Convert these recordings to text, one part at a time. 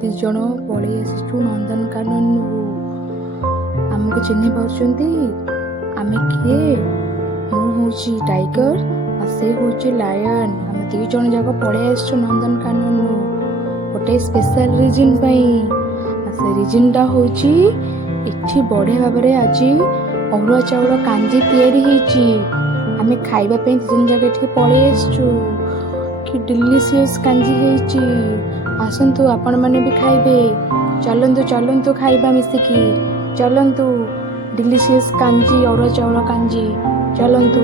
ଦି ଜଣ ପଳେଇ ଆସିଛୁ ନନ୍ଦନକାନନରୁ। ଆମକୁ ଚିହ୍ନି ପାରୁଛନ୍ତି? ଆମେ କିଏ? ମୁଁ ହେଉଛି ଟାଇଗର ଆଉ ସେ ହେଉଛି ଲାୟନ। ଆମେ ଦି ଜଣ ଯାକ ପଳେଇ ଆସିଛୁ ନନ୍ଦନକାନନରୁ ଗୋଟେ ସ୍ପେଶାଲ ରିଜନ ପାଇଁ। ଆଉ ସେ ରିଜନଟା ହେଉଛି ଏଠି ବଢ଼ିଆ ଭାବରେ ଆଜି ଅରୁଆ ଚାଉଳ କାଞ୍ଜି ତିଆରି ହେଇଛି। ଆମେ ଖାଇବା ପାଇଁ ଦି ଜଣ ଯାକ ଏଠିକି ପଳେଇ ଆସିଛୁ। କି ଡେଲିସିୟସ୍ କାଞ୍ଜି ହେଇଛି, ଆସନ୍ତୁ ଆପଣମାନେ ବି ଖାଇବେ। ଚାଲନ୍ତୁ ଚାଲନ୍ତୁ ଖାଇବା ମିଶିକି, ଚାଲନ୍ତୁ। ଡେଲିସିୟସ୍ କାଞ୍ଜି, ଅରୁଆ ଚାଉଳ କାଞ୍ଜି, ଚାଲନ୍ତୁ।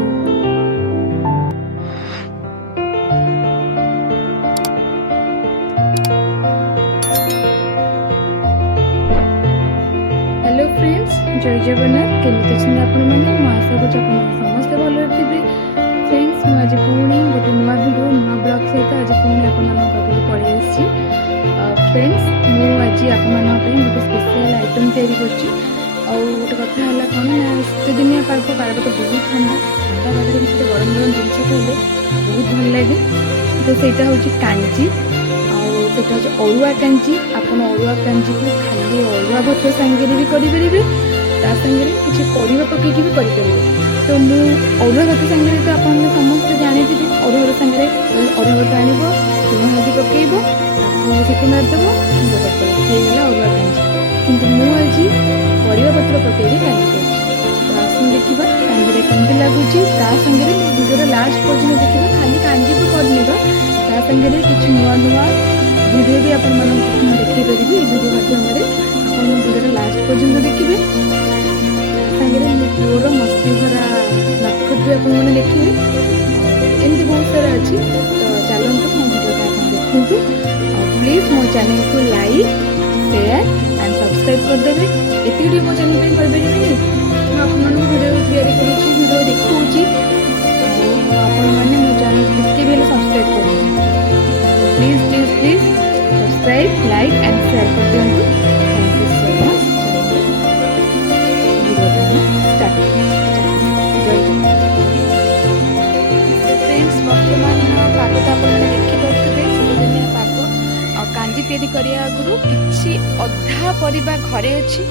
ହ୍ୟାଲୋ ଫ୍ରେଣ୍ଡସ୍, ଜୟ ଜଗନ୍ନାଥ। କେମିତି ଅଛନ୍ତି ଆପଣମାନେ? ମୁଁ ଆଶା କରୁଛି ଆପଣମାନେ ସମସ୍ତେ ଭଲରେ ଥିବେ। ଫ୍ରେଣ୍ଡସ୍, ମୁଁ ଆଜି ପୁଣି ଗୋଟେ ନୂଆ ଭିଡ଼ିଓ, ନୂଆ ବ୍ଲଗ୍ ସହିତ ଆଜି ପୁଣି ଆପଣମାନଙ୍କ ପାଖକୁ ପଳେଇ ଆସିଛି। ଫ୍ରେଣ୍ଡସ୍, ମୁଁ ଆଜି ଆପଣମାନଙ୍କ ପାଇଁ ଗୋଟେ ସ୍ପେଶାଲ୍ ଆଇଟମ୍ ତିଆରି କରିଛି। ଆଉ ଗୋଟେ କଥା ହେଲା କ'ଣ ନା, ଶୀତଦିନିଆ ପାଗଟା ବହୁତ ଥଣ୍ଡା ପାଗରେ କିଛି ଗରମ ଗରମ ଜିନିଷ ଖାଇଲେ ବହୁତ ଭଲ ଲାଗେ। ତ ସେଇଟା ହେଉଛି କାଞ୍ଜି, ଆଉ ସେଇଟା ହେଉଛି ଅରୁଆ କାଞ୍ଜି। ଆପଣ ଅରୁଆ କାଞ୍ଜିକୁ ଖାଲି ଅରୁଆ ଭାତ ସାଙ୍ଗରେ ବି କରିପାରିବେ, ତା ସାଙ୍ଗରେ କିଛି ପରିବା ପକେଇକି ବି କରିପାରିବେ। ତ ମୁଁ ଅରୁଆ ଭାତ ସାଙ୍ଗରେ ତ ଆପଣମାନେ ସମସ୍ତେ ଜାଣିଥିବେ, ଅରୁଆ ଭାତ ସାଙ୍ଗରେ ଅରୁଆ ଭାତ ଆଣିବ, ଲୁଣ ହଳଦୀ ପକେଇବ, ତାକୁ ସିଟି ମାରିଦେବ, ଛୁଙ୍କ କରିଦେବ, ହେଇଗଲା ଅରୁଆ କାଞ୍ଜି। କିନ୍ତୁ ମୁଁ ଆଜି ପରିବା ପତ୍ର ପକେଇକି କାଞ୍ଜି କରିଛି। ତ ଆସନ୍ତୁ ଦେଖିବା କାଞ୍ଜିଟା କେମିତି ଲାଗୁଛି। ତା ସାଙ୍ଗରେ ଭିଡ଼ିଓର ଲାଷ୍ଟ ପର୍ଯ୍ୟନ୍ତ ଦେଖିବା। ଖାଲି କାଞ୍ଜିକୁ କରିନେବା, ତା ସାଙ୍ଗରେ କିଛି ନୂଆ ନୂଆ ଭିଡ଼ିଓ ବି ଆପଣମାନଙ୍କୁ ମୁଁ ଦେଖାଇ ପାରିବି। ଏହି ଭିଡ଼ିଓ ମାଧ୍ୟମରେ ଆପଣ ଭିଡ଼ିଓର ଲାଷ୍ଟ ପର୍ଯ୍ୟନ୍ତ ଦେଖିବେ। ତା ସାଙ୍ଗରେ ମୋ ପୁଅର ମସ୍ତି ଭରା ନାଟକ ବି ଆପଣମାନେ ଦେଖିବେ। ଏମିତି ବହୁତ ସାରା ଅଛି। ତ ଚାଲନ୍ତୁ ମୋ ଭିଡ଼ିଓଟା ଆପଣ ଦେଖନ୍ତୁ। ଆଉ ପ୍ଲିଜ୍ ମୋ ଚ୍ୟାନେଲକୁ ଲାଇକ୍, ସେୟାର ଆଣ୍ଡ ସବସ୍କ୍ରାଇବ୍ କରିଦେବେ। ଏତିକି ଟିକେ ମୋ ଚ୍ୟାନେଲ ପାଇଁ କରିପାରିବେନି? ମୁଁ ଆପଣମାନଙ୍କୁ ଭିଡ଼ିଓ ତିଆରି କରୁଛି, ଭିଡ଼ିଓ ଦେଖାଉଛି, ଆଉ ଆପଣମାନେ ମୋ ଚ୍ୟାନେଲ ଟିକେ ବି ହେଲେ ସବସ୍କ୍ରାଇବ୍ କରିଦେବେ। Please please please subscribe, like and share କରିଦିଅନ୍ତୁ। Thank you so much. ଭିଡ଼ିଓଟା ଆମେ ଷ୍ଟାର୍ଟ ଫ୍ରେଣ୍ଡସ୍, ବର୍ତ୍ତମାନ ପାଗଟା ଆପଣମାନେ ଦେଖିପାରୁଥିବେ, ଶୀତଦିନିଆ ପାଗ। ଆଉ କାଞ୍ଜି ତିଆରି କରିବା ଆଗରୁ କିଛି ଅଧା ପରିବା ଘରେ ଅଛି,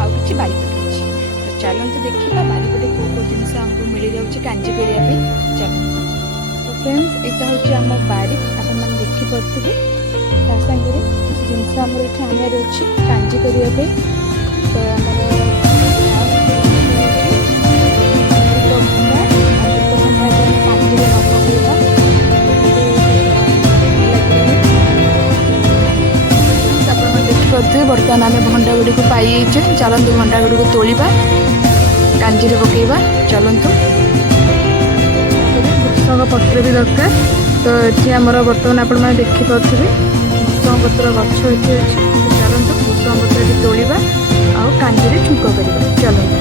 ଆଉ କିଛି ବାରିପଟେ ଅଛି। ତ ଚାଲନ୍ତୁ ଦେଖିବା ବାରିପଟେ କେଉଁ କେଉଁ ଜିନିଷ ଆମକୁ ମିଳିଯାଉଛି କାଞ୍ଜି କରିବା ପାଇଁ। ଚାଲନ୍ତୁ। ତ ଫ୍ରେଣ୍ଡସ୍, ଏଇଟା ହେଉଛି ଆମ ବାରି, ଆପଣମାନେ ଦେଖିପାରୁଥିବେ। ତା ସାଙ୍ଗରେ କିଛି ଜିନିଷ ଆମର ଏଠି ଆଣିବାର ଅଛି କାଞ୍ଜି କରିବା ପାଇଁ। ତ ଆମର କାଞ୍ଜିରେ ନ ପକେଇବା, ଆପଣମାନେ ଦେଖିପାରୁଥିବେ। ବର୍ତ୍ତମାନ ଆମେ ଭଣ୍ଡା ଗୁଡ଼ିକୁ ପାଇଯାଇଛେ। ଚାଲନ୍ତୁ ଭଣ୍ଡା ଗୁଡ଼ିକୁ ତୋଳିବା, କାଞ୍ଜିରେ ପକେଇବା। ଚାଲନ୍ତୁ। ଭୃଷଙ୍ଗ ପତ୍ର ବି ଦରକାର। ତ ଏଠି ଆମର ବର୍ତ୍ତମାନ ଆପଣମାନେ ଦେଖିପାରୁଥିବେ ଭୃଷଙ୍ଗ ପତ୍ର ଗଛ ଏଠି ଅଛି। ତ ଚାଲନ୍ତୁ ଭୃଷଙ୍ଗ ପତ୍ର ଏଠି ତୋଳିବା ଆଉ କାଞ୍ଜିରେ ଛୁଙ୍କ କରିବା। ଚାଲନ୍ତୁ।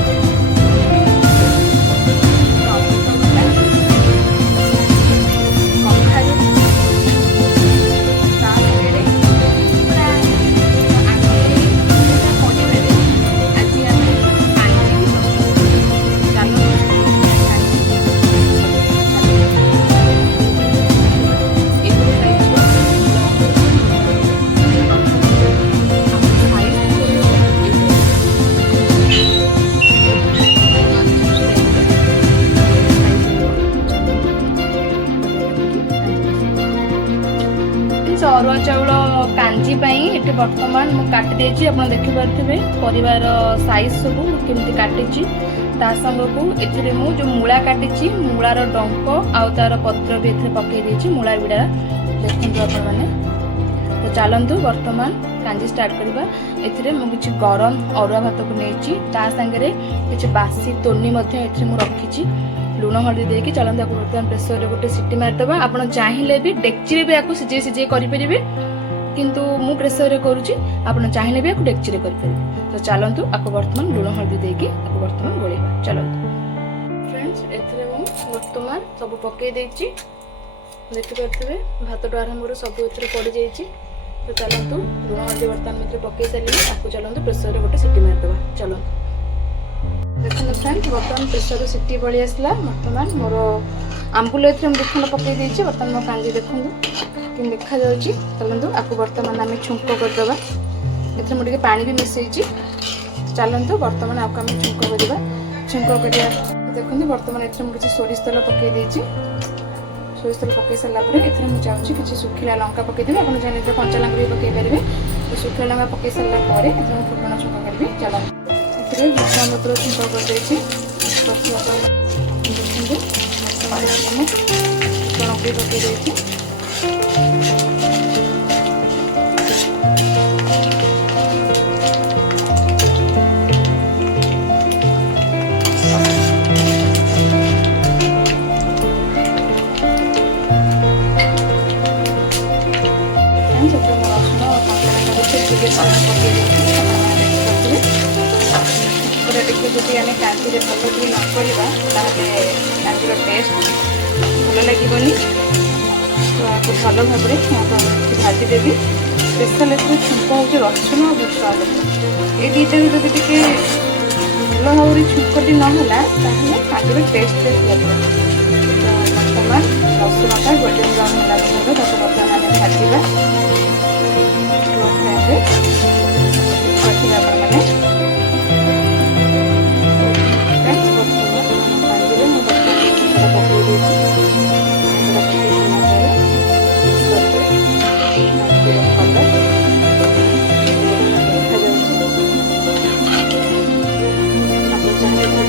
ଅରୁଆ ଚାଉଳ କାଞ୍ଜି ପାଇଁ ଏଠି ବର୍ତ୍ତମାନ ମୁଁ କାଟି ଦେଇଛି। ଆପଣ ଦେଖିପାରୁଥିବେ ପରିବାର ସାଇଜ୍ ସବୁ କେମିତି କାଟିଛି। ତା ସାଙ୍ଗକୁ ଏଥିରେ ମୁଁ ଯେଉଁ ମୂଳା କାଟିଛି, ମୂଳାର ଡଙ୍କ ଆଉ ତାର ପତ୍ର ବି ଏଥିରେ ପକେଇ ଦେଇଛି, ମୂଳା ବିଡ଼ା ଦେଖନ୍ତୁ ଆପଣମାନେ। ତ ଚାଲନ୍ତୁ ବର୍ତ୍ତମାନ କାଞ୍ଜି ଷ୍ଟାର୍ଟ କରିବା। ଏଥିରେ ମୁଁ କିଛି ଗରମ ଅରୁଆ ଭାତକୁ ନେଇଛି, ତା ସାଙ୍ଗରେ କିଛି ବାସି ତୋନି ମଧ୍ୟ ଏଥିରେ ମୁଁ ରଖିଛି, ଲୁଣ ହଳଦୀ ଦେଇକି। ଚାଲନ୍ତୁ ଆକୁ ବର୍ତ୍ତମାନ ପ୍ରେସରରେ ଗୋଟେ ସିଟି ମାରିଦେବା। ଆପଣ ଚାହିଁଲେ ବି ଡେକ୍ଚିରେ ବି ଆକୁ ସିଝେଇ ସିଝେଇ କରିପାରିବେ, କିନ୍ତୁ ମୁଁ ପ୍ରେସରରେ କରୁଛି। ଆପଣ ଚାହିଁଲେ ବି ଆକୁ ଡେକ୍ଚିରେ କରିପାରିବେ। ତ ଚାଲନ୍ତୁ ଆକୁ ବର୍ତ୍ତମାନ ଲୁଣ ହଳଦୀ ଦେଇକି ଆକୁ ବର୍ତ୍ତମାନ ଗୋଳେଇବା। ଚାଲନ୍ତୁ ଫ୍ରେଣ୍ଡସ୍, ଏଥିରେ ମୁଁ ବର୍ତ୍ତମାନ ସବୁ ପକେଇ ଦେଇଛି। ଦେଖିପାରୁଥିବେ ଭାତଠୁ ଆରମ୍ଭ କରି ସବୁ ଏଥିରେ ପଡ଼ିଯାଇଛି। ତ ଚାଲନ୍ତୁ ଲୁଣ ହଳଦୀ ବର୍ତ୍ତମାନ ଏଥିରେ ପକେଇ ସାରିଲି। ଆକୁ ଚାଲନ୍ତୁ ପ୍ରେସରରେ ଗୋଟେ ସିଟି ମାରିଦେବା। ଚାଲନ୍ତୁ। ଦେଖନ୍ତୁ ଫ୍ରେଣ୍ଡସ୍, ବର୍ତ୍ତମାନ ପ୍ରେସରରେ ସିଟି ପଳେଇ ଆସିଲା। ବର୍ତ୍ତମାନ ମୋର ଆମ୍ବୁଲ ଏଥିରେ ମୁଁ 2 ଖଣ୍ଡ ପକେଇ ଦେଇଛି। ବର୍ତ୍ତମାନ ମୋ କାଞ୍ଜି ଦେଖନ୍ତୁ कि देखा जाउची चलंतु आपको वर्तमान आम छुंक करदबा एथरे मुझे पानी भी मिसैची चलंतु वर्तमान आपको आम छुंक करवा छुंक करिया देखते वर्तमान एथरे मुझे सोरिष तेल पकई देछि सोरिष तेल पकई सारा पर एथरे मुझे चाहूँगी किसी सुखिला लंका पकईदेवी आप चाहिए कंचा लंका भी पकई पारे तो सुखिला लंका पकई सारा पर एथरे फुटण छुंक करी चलते एथरे भुसुंगा पत्र छुंक कर देछि देखते फुटण भी पकई देछि ଯଦି ଆମେ କାଞ୍ଚିରେ ଭଲ କି ନ କରିବା ତାହେଲେ କାଞ୍ଚିର ଟେଷ୍ଟ ଭଲ ଲାଗିବନି ତ ଆକୁ ଭଲ ଭାବରେ ଭାଜିଦେବି ସ୍ପେଶାଲ ଏଥିରେ ଛୁଙ୍କ ହେଉଛି ରସୁଣ ଆଉ ଭୃଷଙ୍ଗ ଏ ଦୁଇଟାରୁ ଯଦି ଟିକେ ଭଲ ଭାବରେ ଛୁଙ୍କଟି ନହେଲା ତାହେଲେ କାଞ୍ଚିର ଟେଷ୍ଟ ଲାଗିବ ତ ବର୍ତ୍ତମାନ ରସୁଣଟା ଗୋଲ୍ଡେନ୍ ବ୍ରାଉନ୍ ହେଲା ପର୍ଯ୍ୟନ୍ତ ତାକୁ ବର୍ତ୍ତମାନ ଆମେ ଭାଜିବା ସ୍ଲୋ ଫ୍ଲେମ୍ରେ ଭାଜିବା ଆପଣମାନେ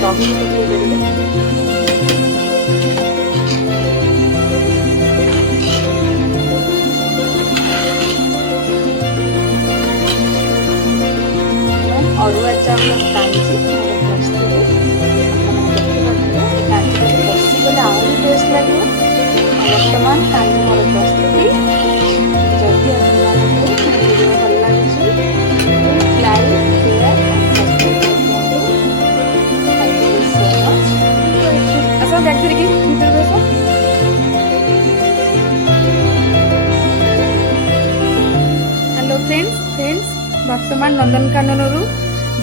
दही अरुआ चाउल कांची बसीगले आहरी टेस्ट लगे वर्तमान कांची मोर प्रस्तुति जदि आपको भल लगे लाइक शेयर बैक धरिकी भीतर बस हेलो फ्रेंड्स वर्तमान नंदनकानन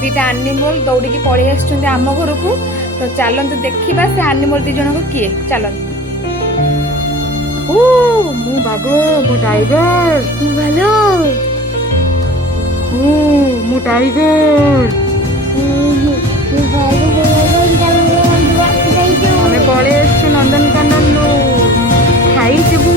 दीटा एनिमल दौड़ी पड़े आम घर को तो चलते देखा से एनिमल दी जन को किए चलते मु बाघ मु टाइगर मु टाइगर पड़े नंदनकानन खाई जीवु